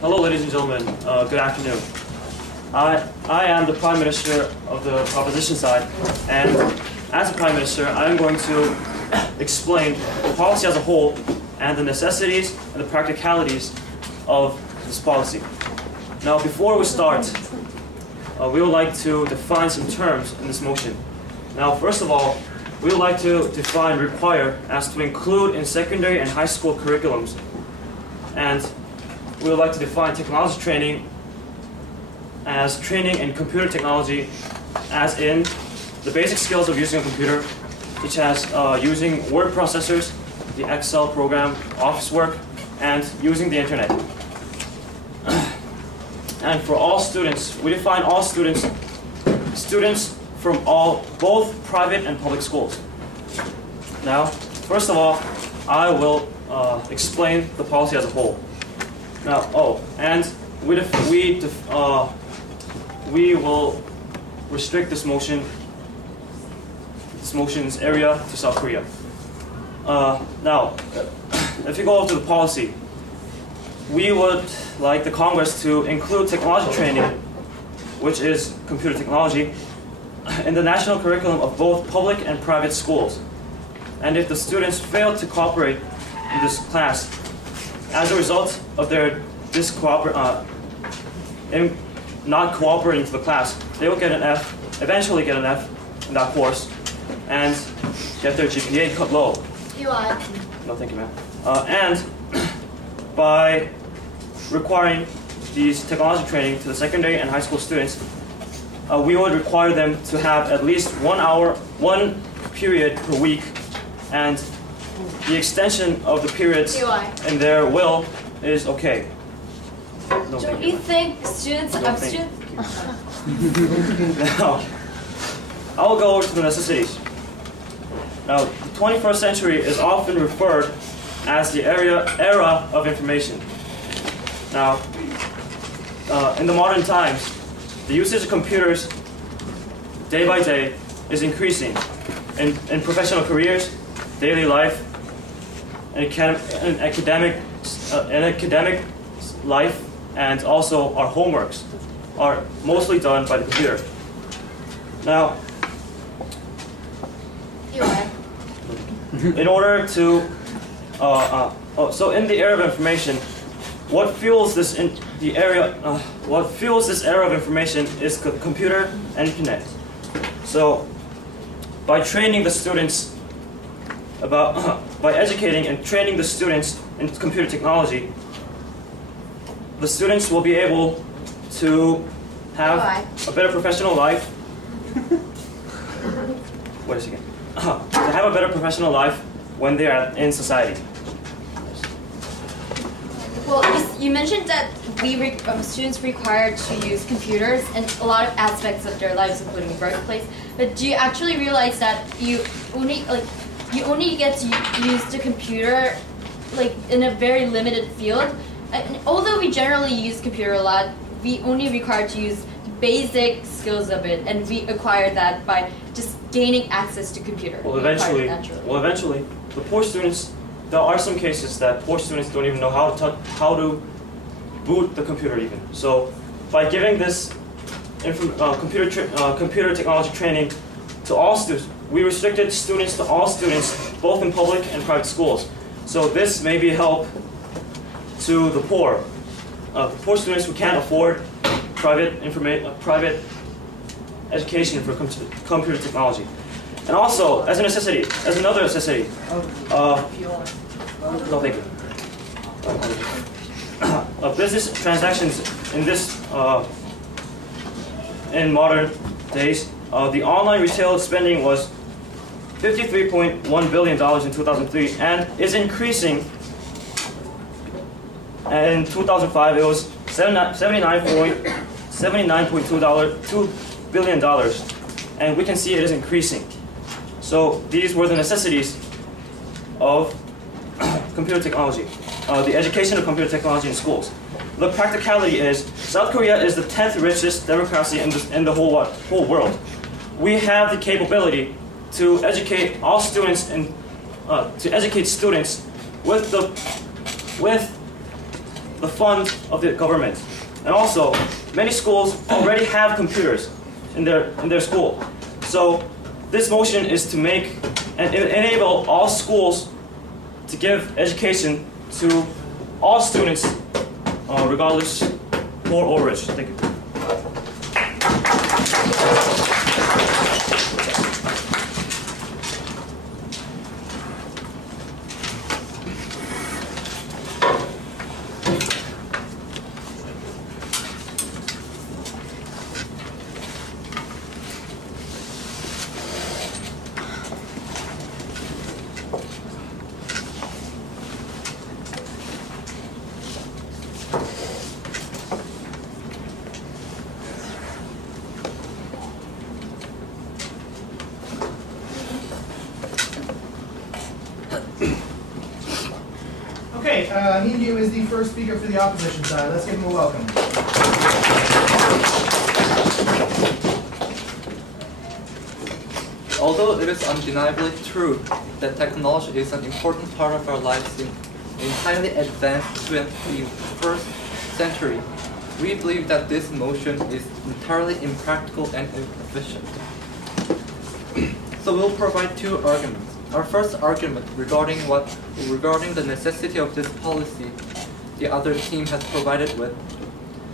Hello, ladies and gentlemen. Good afternoon. I am the Prime Minister of the Proposition side, and as the Prime Minister, I am going to explain the policy as a whole and the necessities and the practicalities of this policy. Now, before we start, we would like to define some terms in this motion. Now, first of all, we would like to define require as to include in secondary and high school curriculums. And we would like to define technology training as training in computer technology, as in the basic skills of using a computer, such as using word processors, the Excel program, office work, and using the internet. And for all students, we define all students from both private and public schools. Now, first of all, I will explain the policy as a whole. Now, we will restrict this motion's area to South Korea. Now, if you go to the policy, we would like the Congress to include technology training, which is computer technology, in the national curriculum of both public and private schools. And if the students fail to cooperate in this class, as a result of their not cooperating to the class, they will get an F, eventually get an F in that course, and get their GPA cut low. No, thank you, ma'am. And by requiring these technology training to the secondary and high school students, we would require them to have at least 1 period per week, and the extension of the periods in their will is okay. No, don't you think students Now, I will go over to the necessities. Now, the 21st century is often referred as the era of information. Now, in the modern times, the usage of computers day by day is increasing in professional careers, daily life, and academic life, and also our homeworks are mostly done by the computer. Now, in order to, so in the era of information, what fuels this era of information is the computer and internet. So, by training the students by educating and training the students in computer technology, the students will be able to have a better professional life. Wait a second. To have a better professional life when they are in society. Well, you mentioned that students required to use computers in a lot of aspects of their lives, including workplace. But do you actually realize that you only get to use the computer in a very limited field? And although we generally use computer a lot, we only require to use basic skills of it, and we acquire that by just gaining access to computer. Well, eventually, the poor students. There are some cases that poor students don't even know how to boot the computer even. So, by giving this computer technology training to all students, we restricted students to all students, both in public and private schools. So this may be a help to the poor students who can't afford private education for computer technology. And also, as another necessity, no, thank you. Business transactions in modern days, the online retail spending was $53.1 billion in 2003 and is increasing. And in 2005, it was $79.2 billion, and we can see it is increasing. So these were the necessities of computer technology, the education of computer technology in schools. The practicality is, South Korea is the 10th richest democracy in the whole world. We have the capability to educate all students with the fund of the government. And also, many schools already have computers in their school. So this motion is to make and enable all schools to give education to all students, regardless poor or rich. Thank you. Okay, Minju is the first speaker for the opposition side. Let's give him a welcome. Although it is undeniably true that technology is an important part of our lives in highly advanced 21st century, we believe that this motion is entirely impractical and inefficient. So we'll provide two arguments. Our first argument regarding the necessity of this policy the other team has provided with.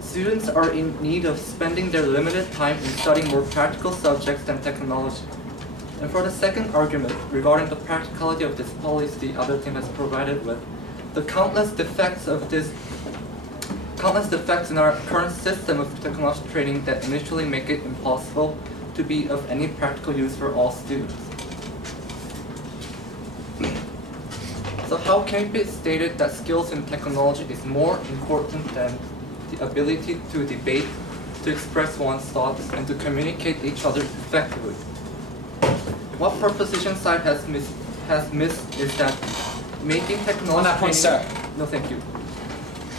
Students are in need of spending their limited time in studying more practical subjects than technology. And for the second argument regarding the practicality of this policy the other team has provided with, the countless defects in our current system of technology training that initially make it impossible to be of any practical use for all students. So how can it be stated that skills in technology is more important than the ability to debate, to express one's thoughts, and to communicate each other effectively? What proposition side has missed is that making technology on that point, sir. No, thank you.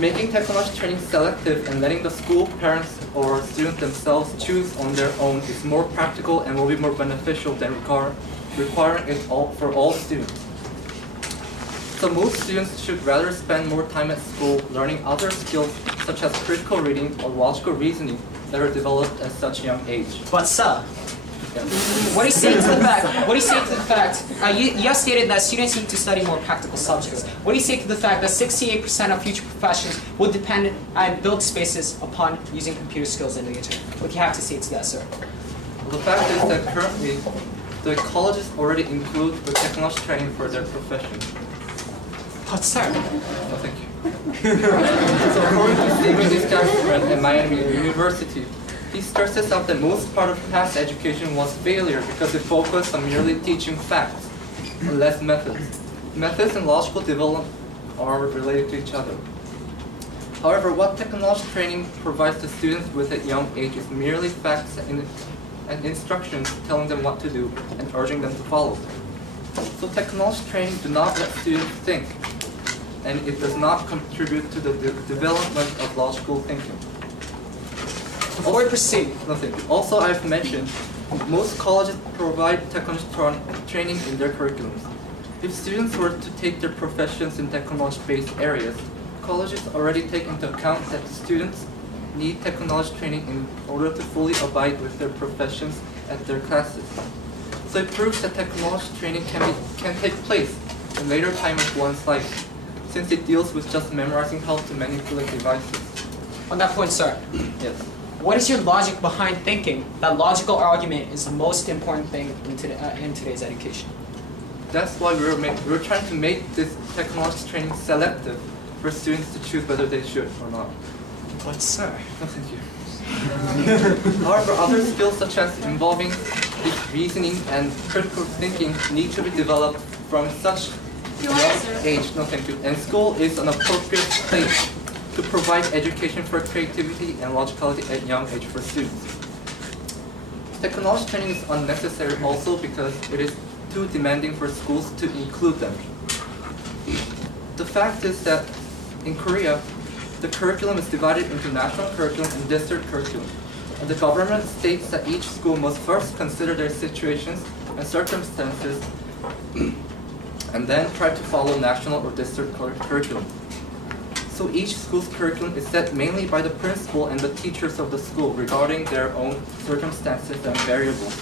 Making technology training selective and letting the school, parents, or students themselves choose on their own is more practical and will be more beneficial than requiring it all for all students. So most students should rather spend more time at school learning other skills such as critical reading or logical reasoning that are developed at such a young age. But sir, Yeah. what do you say to the fact, you have stated that students need to study more practical subjects. What do you say to the fact that 68% of future professions will depend and build spaces upon using computer skills in the future? What do you have to say to that, sir? Well, the fact is that currently the colleges already include the technology training for their profession. But sir, No, thank you. So according to Daewon at Miami University, he stresses out that most part of past education was failure because it focused on merely teaching facts and less methods. Methods and logical development are related to each other. However, what technology training provides to students with a young age is merely facts and instructions telling them what to do and urging them to follow. So technology training do not let students think, and it does not contribute to the development of logical thinking. before we proceed, Nothing. Also, I've mentioned, most colleges provide technology training in their curriculums. If students were to take their professions in technology-based areas, colleges already take into account that students need technology training in order to fully abide with their professions at their classes. So it proves that technology training can take place in later time of one's life, since it deals with just memorizing how to manipulate devices. on that point, sir, Yes. what is your logic behind thinking that logical argument is the most important thing in today's education? That's why we're trying to make this technology training selective for students to choose whether they should or not. But sir, No, thank you. However, other skills such as involving reasoning and critical thinking need to be developed from such young age. No, thank you. And school is an appropriate place to provide education for creativity and logicality at young age for students. Technology training is unnecessary also because it is too demanding for schools to include them. The fact is that in Korea, the curriculum is divided into national curriculum and district curriculum. And the government states that each school must first consider their situations and circumstances and then try to follow national or district curriculum. So each school's curriculum is set mainly by the principal and the teachers of the school regarding their own circumstances and variables.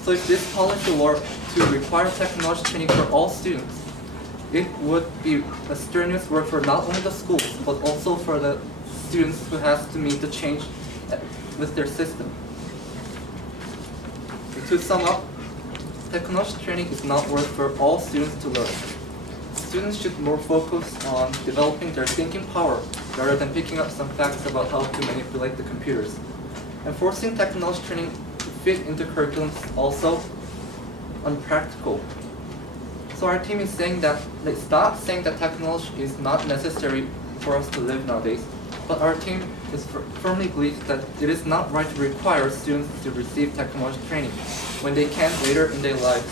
So if this policy were to require technology training for all students, it would be a strenuous work for not only the schools, but also for the students who has to meet the change with their system. To sum up, technology training is not work for all students to learn. Students should more focus on developing their thinking power rather than picking up some facts about how to manipulate the computers. And forcing technology training to fit into curriculums is also unpractical. So our team is saying that, it's not saying that technology is not necessary for us to live nowadays, but our team is firmly believes that it is not right to require students to receive technology training when they can later in their lives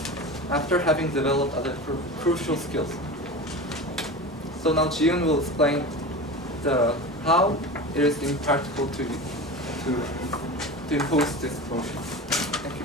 after having developed other crucial skills. So now Jiyoon will explain how it is impractical to impose this motion. Thank you.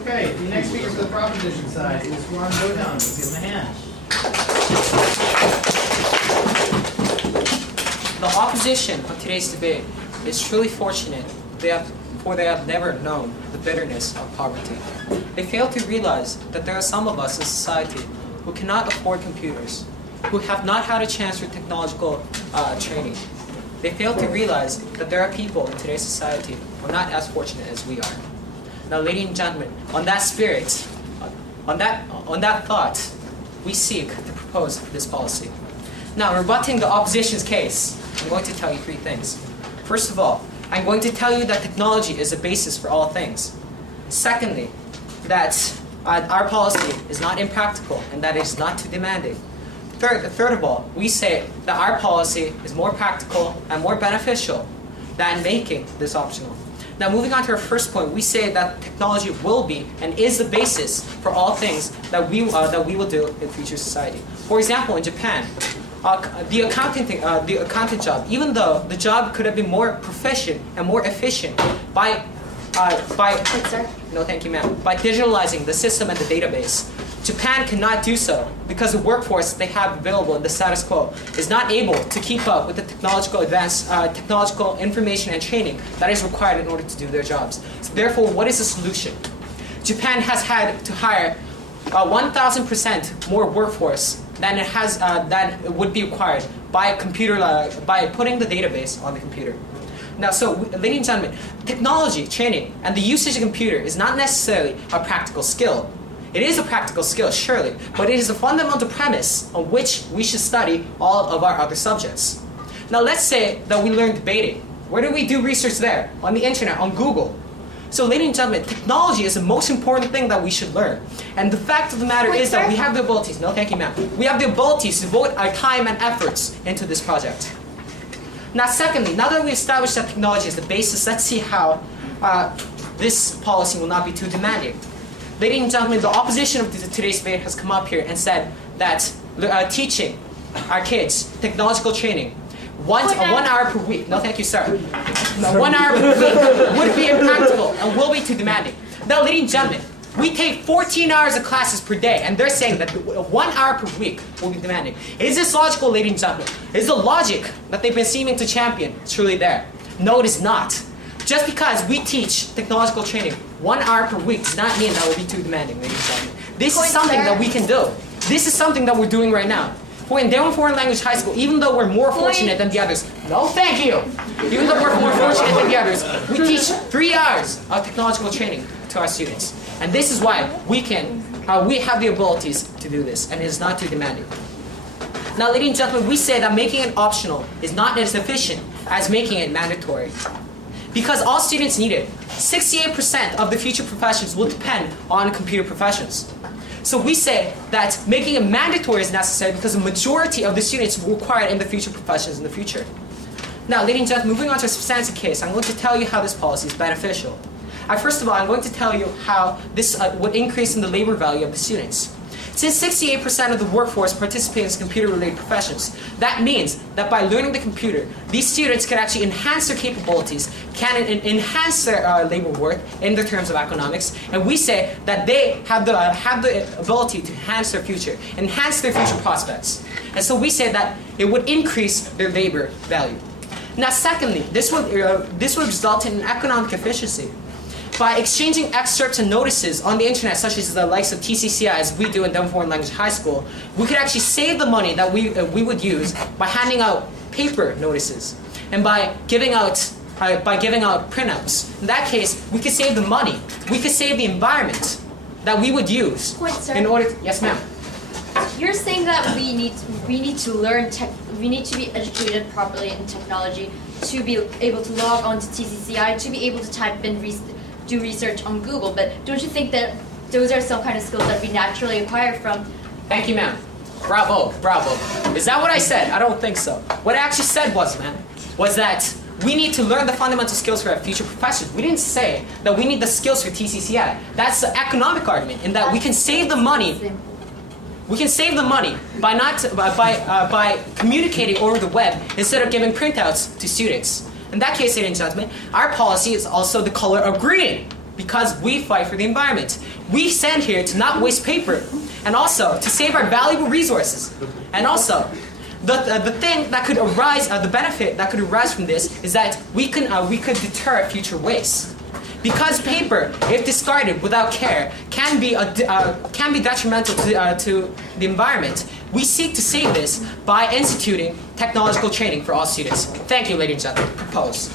Okay, the next speaker for the proposition side is Ron Daewon. Give him a hand. The opposition of today's debate is truly fortunate, for they have never known the bitterness of poverty. They fail to realize that there are some of us in society who cannot afford computers, who have not had a chance for technological training. They fail to realize that there are people in today's society who are not as fortunate as we are. Now, ladies and gentlemen, on that spirit, on that thought, we seek to propose this policy. Now, rebutting the opposition's case, I'm going to tell you three things. First of all, I'm going to tell you that technology is the basis for all things. Secondly, that our policy is not impractical and that it is not too demanding. Third of all, we say that our policy is more practical and more beneficial than making this optional. Now, moving on to our first point, we say that technology will be and is the basis for all things that we will do in future society. For example, in Japan, the accountant job, even though the job could have been more proficient and more efficient by digitalizing the system and the database, Japan cannot do so because the workforce they have available in the status quo is not able to keep up with the technological information and training that is required in order to do their jobs. So therefore, what is the solution? Japan has had to hire 1,000% more workforce than it would be required by putting the database on the computer. Now, so ladies and gentlemen, technology training and the usage of a computer is not necessarily a practical skill. It is a practical skill, surely, but it is a fundamental premise on which we should study all of our other subjects. Now, let's say that we learn debating. Where do we do research there? On the internet, on Google. So, ladies and gentlemen, technology is the most important thing that we should learn. And the fact of the matter is that we have the abilities. No, thank you, ma'am. We have the abilities to devote our time and efforts into this project. Now, secondly, now that we established that technology is the basis, let's see how this policy will not be too demanding. Ladies and gentlemen, the opposition of today's debate has come up here and said that teaching our kids technological training 1 hour per week. No, thank you, sir. 1 hour per week would be impractical and will be too demanding. Now, ladies and gentlemen, we take 14 hours of classes per day, and they're saying that 1 hour per week will be demanding. Is this logical, ladies and gentlemen? Is the logic that they've been seeming to champion truly there? No, it is not. Just because we teach technological training 1 hour per week does not mean that will be too demanding, ladies and gentlemen. This is something that we can do. This is something that we're doing right now. For in Daewon Foreign Language High School, even though we're more fortunate than the others, no thank you! Even though we're more fortunate than the others, we teach 3 hours of technological training to our students. And this is why we have the abilities to do this, and it is not too demanding. Now, ladies and gentlemen, we say that making it optional is not as efficient as making it mandatory. Because all students need it. 68% of the future professions will depend on computer professions. So we say that making it mandatory is necessary because the majority of the students will require it in the future professions in the future. Now, ladies and gentlemen, moving on to a substantive case, I'm going to tell you how this policy is beneficial. First of all, I'm going to tell you how this would increase in the labor value of the students. Since 68% of the workforce participates in computer-related professions, that means that by learning the computer, these students can actually enhance their capabilities, can enhance their labor worth in the terms of economics, and we say that they have the ability to enhance their future prospects. And so we say that it would increase their labor value. Now, secondly, this would result in economic efficiency. By exchanging excerpts and notices on the internet, such as the likes of TCCI, as we do in Daewon Foreign Language High School, we could actually save the money that we would use by handing out paper notices and by giving out printouts. In that case, we could save the money. We could save the environment that we would use in order. Yes, ma'am. You're saying that we need to learn we need to be educated properly in technology to be able to log on to TCCI, to be able to type in do research on Google, but don't you think that those are some kind of skills that we naturally acquire from? Thank you, ma'am. Bravo, bravo. Is that what I said? I don't think so. What I actually said was that we need to learn the fundamental skills for our future professions. We didn't say that we need the skills for TCCI. That's the economic argument, in that we can save the money. We can save the money by communicating over the web instead of giving printouts to students. In that case, ladies and gentlemen, our policy is also the color of green, because we fight for the environment. We stand here to not waste paper, and also to save our valuable resources. And also, the thing that could arise, the benefit that could arise from this is that we could deter future waste. Because paper, if discarded without care, can be detrimental to the environment. We seek to save this by instituting technological training for all students. Thank you, ladies and gentlemen. Propose.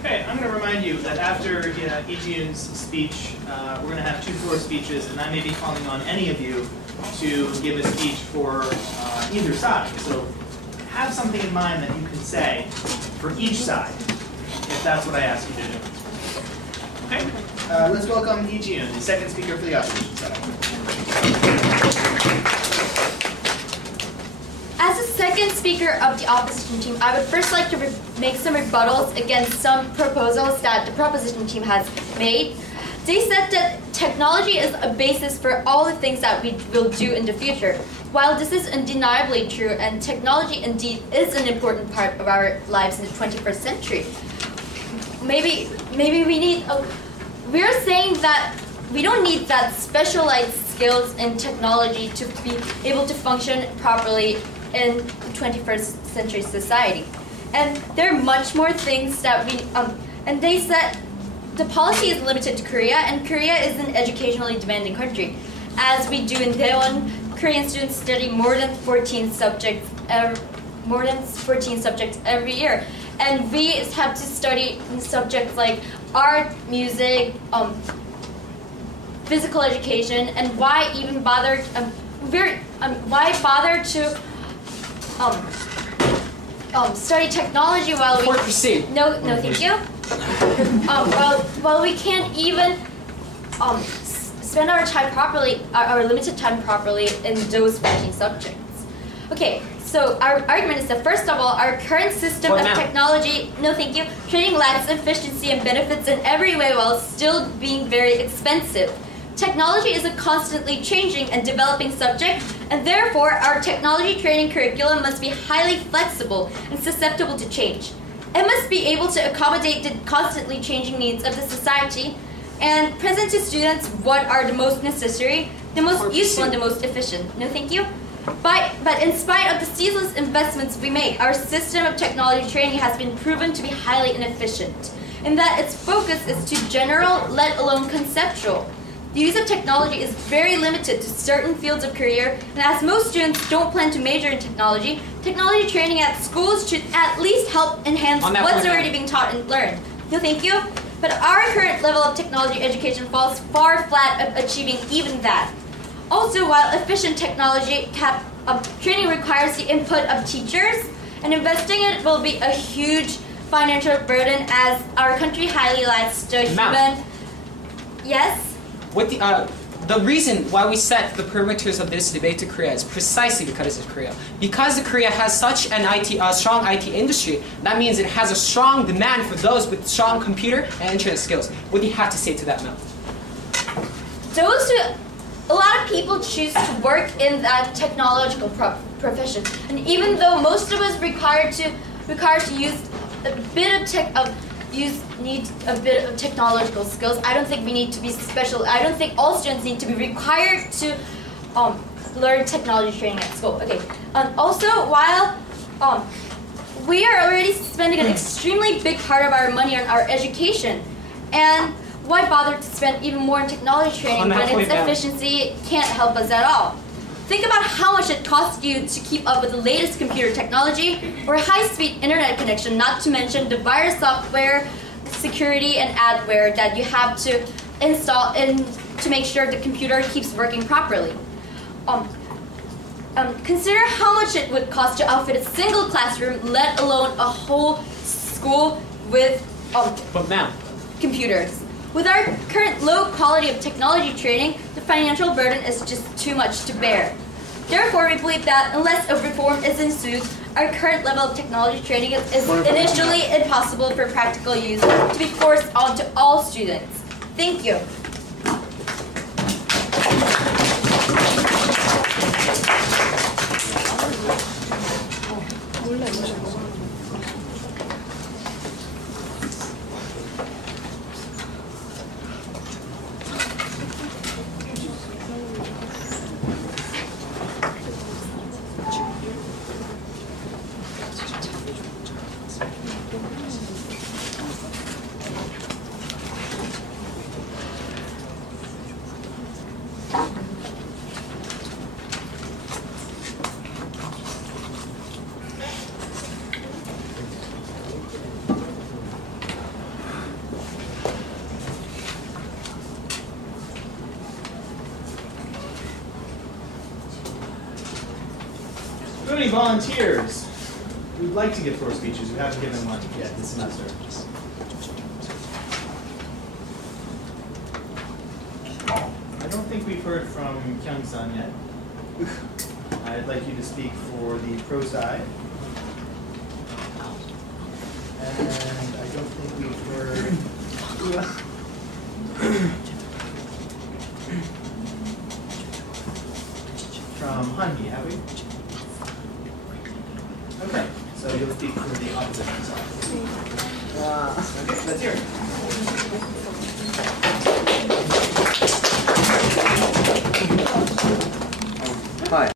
Okay, I'm going to remind you that after Ijun's speech, we're going to have 2 floor speeches, and I may be calling on any of you to give a speech for either side. So have something in mind that you can say for each side, if that's what I ask you to do. Okay, let's welcome Ijun, the second speaker for the opposition side. As the second speaker of the opposition team, I would first like to make some rebuttals against some proposals that the proposition team has made. They said that technology is a basis for all the things that we will do in the future. While this is undeniably true, and technology indeed is an important part of our lives in the 21st century, maybe we need we're saying that we don't need that specialized skills in technology to be able to function properly in the 21st century society. And there are much more things that and they said the policy is limited to Korea, and Korea is an educationally demanding country. As we do in Daewon, Korean students study more than 14 subjects every year. And we have to study subjects like art, music, physical education, and why even bother? Why bother to study technology while we proceed. No, thank you. While we can't even spend our time properly, our limited time properly in those 14 subjects. Okay. So our argument is that, first of all, our current system of technology, no thank you, training lacks efficiency and benefits in every way while still being very expensive. Technology is a constantly changing and developing subject, and therefore our technology training curriculum must be highly flexible and susceptible to change. It must be able to accommodate the constantly changing needs of the society and present to students what are the most necessary, the most useful, and the most efficient. No thank you. But in spite of the ceaseless investments we make, our system of technology training has been proven to be highly inefficient, in that its focus is too general, let alone conceptual. The use of technology is very limited to certain fields of career, and as most students don't plan to major in technology, technology training at schools should at least help enhance what's already being taught and learned. No, thank you. But our current level of technology education falls far flat of achieving even that. Also, while efficient technology training requires the input of teachers, and investing in it will be a huge financial burden as our country highly lacks the human... Yes? With the reason why we set the perimeters of this debate to Korea is precisely because it's Korea. Because Korea has such an strong IT industry, that means it has a strong demand for those with strong computer and internet skills. What do you have to say to that, Mel? A lot of people choose to work in that technological profession, and even though most of us required to use a bit of need a bit of technological skills, I don't think we need to be special. I don't think all students need to be required to learn technology training at school. Okay. Also, while we are already spending an extremely big part of our money on our education, and why bother to spend even more on technology training when its efficiency can't help us at all? Think about how much it costs you to keep up with the latest computer technology or high-speed internet connection, not to mention the virus software, security, and adware that you have to install to make sure the computer keeps working properly. Consider how much it would cost to outfit a single classroom, let alone a whole school with computers. With our current low quality of technology training, the financial burden is just too much to bear. Therefore, we believe that unless a reform is ensued, our current level of technology training is initially impossible for practical use to be forced onto all students. Thank you. Do any volunteers who'd like to give floor speeches who haven't given one yet this semester? I don't think we've heard from Kyung-san yet. I'd like you to speak for the pro side. And I don't think we've heard from Hangi, have we? Okay, so you'll speak for the opposition side. Okay, let's hear it. Hi.